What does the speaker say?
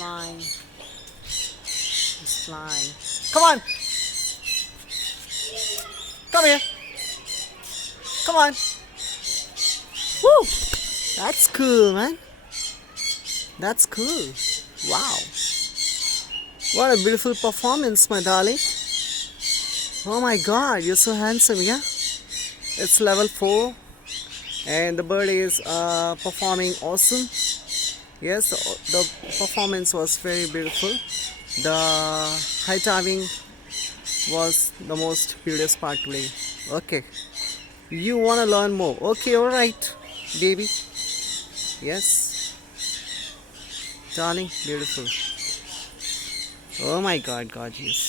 flying. He's flying. Come on. Come here. Come on. Woo! That's cool, man. That's cool. Wow. What a beautiful performance, my darling. Oh my god, you're so handsome, yeah? It's level 4 and the bird is performing awesome. Yes, the performance was very beautiful. The high diving was the most curious part today. Okay. You wanna learn more? Okay, alright, baby. Yes. Darling, beautiful. Oh my god, gorgeous.